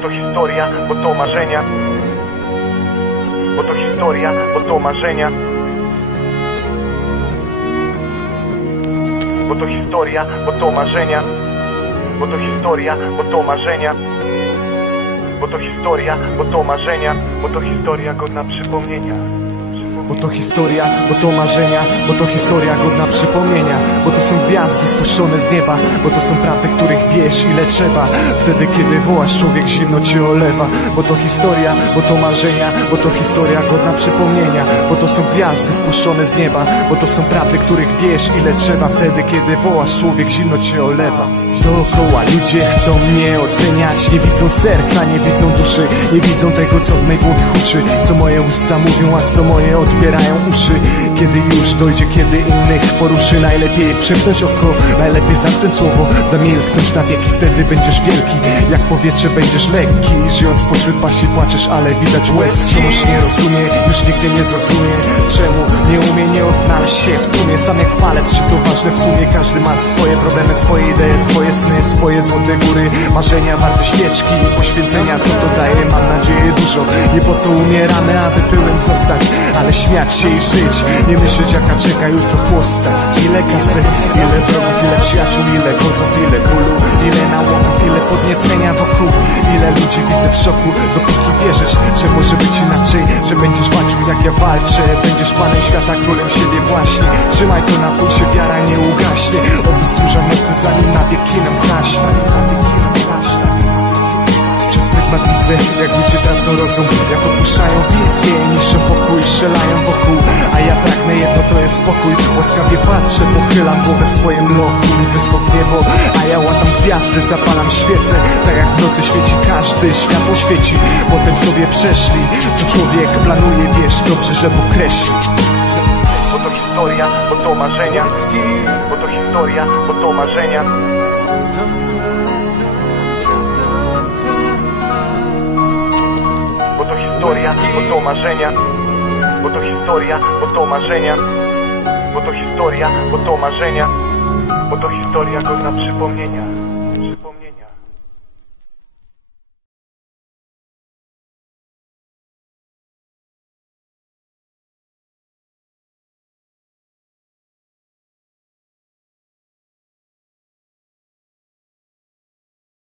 to historia, bo to marzenia. Bo to historia, bo to marzenia. Bo to historia, bo to marzenia. Bo to historia, bo to marzenia. Bo to historia, bo to marzenia. Bo to historia godna przypomnienia. Bo to historia, bo to marzenia. Bo to historia godna przypomnienia. Bo to są gwiazdy spuszczone z nieba. Bo to są prawdy, których bierz ile trzeba. Wtedy kiedy wołasz, człowiek zimno cię olewa. Bo to historia, bo to marzenia. Bo to historia godna przypomnienia. Bo to są gwiazdy spuszczone z nieba. Bo to są prawdy, których bierz ile trzeba. Wtedy kiedy wołasz, człowiek zimno cię olewa. Dookoła ludzie chcą mnie oceniać. Nie widzą serca, nie widzą duszy. Nie widzą tego, co w mej głowie huczy. Co moje usta mówią, a co moje odbierają uszy. Kiedy już dojdzie, kiedy innych poruszy. Najlepiej przymknąć oko, najlepiej zamknąć słowo. Zamilknąć na wieki, wtedy będziesz wielki. Jak powietrze będziesz lekki. Żyjąc pośród paści płaczesz, ale widać łezki. Wciąż nie rozumie, już nigdy nie zrozumie. Czemu nie umie, nie odnaleźć się w tłumie. Sam jak palec, czy to ważne w sumie. Każdy ma swoje problemy, swoje idee, swoje sny, swoje złote góry. Marzenia warte świeczki i poświęcenia. Co to daje? Mam nadzieję dużo. Nie po to umieramy, aby pyłem zostać, ale śmiać się i żyć. Nie myśleć, jaka czeka jutro chłosta. Ile kaset, ile wrogów, ile przyjaciół, ile wodzów, ile bólu, ile nałogów, ile podniecenia wokół. Ile ludzi widzę w szoku, dopóki wierzysz, że może być inaczej, że będziesz walczył jak ja walczę. Będziesz panem świata, królem siebie właśnie. Trzymaj to, napój się, wiara nie ugaśnie. Oby stróża nocy, zanim na wieki nam zaśle. Widzę, jak ludzie tracą rozum, jak opuszczają wizję, niszczą pokój, strzelają wokół. A ja pragnę jedno, to jest spokój. Łaskawie patrzę, pochylam głowę w swoim loku i wyskok w niebo. A ja łatam gwiazdy, zapalam świecę. Tak jak w nocy świeci każdy, światło świeci. Potem sobie przeszli, co człowiek planuje, wiesz dobrze, że Bóg kreśli. Bo to historia, bo to marzenia. Bo to historia, bo to marzenia. Bo to historia, bo to marzenia. Bo to historia, bo to marzenia. Bo to historia, bo to marzenia. Bo to historia godna przypomnienia.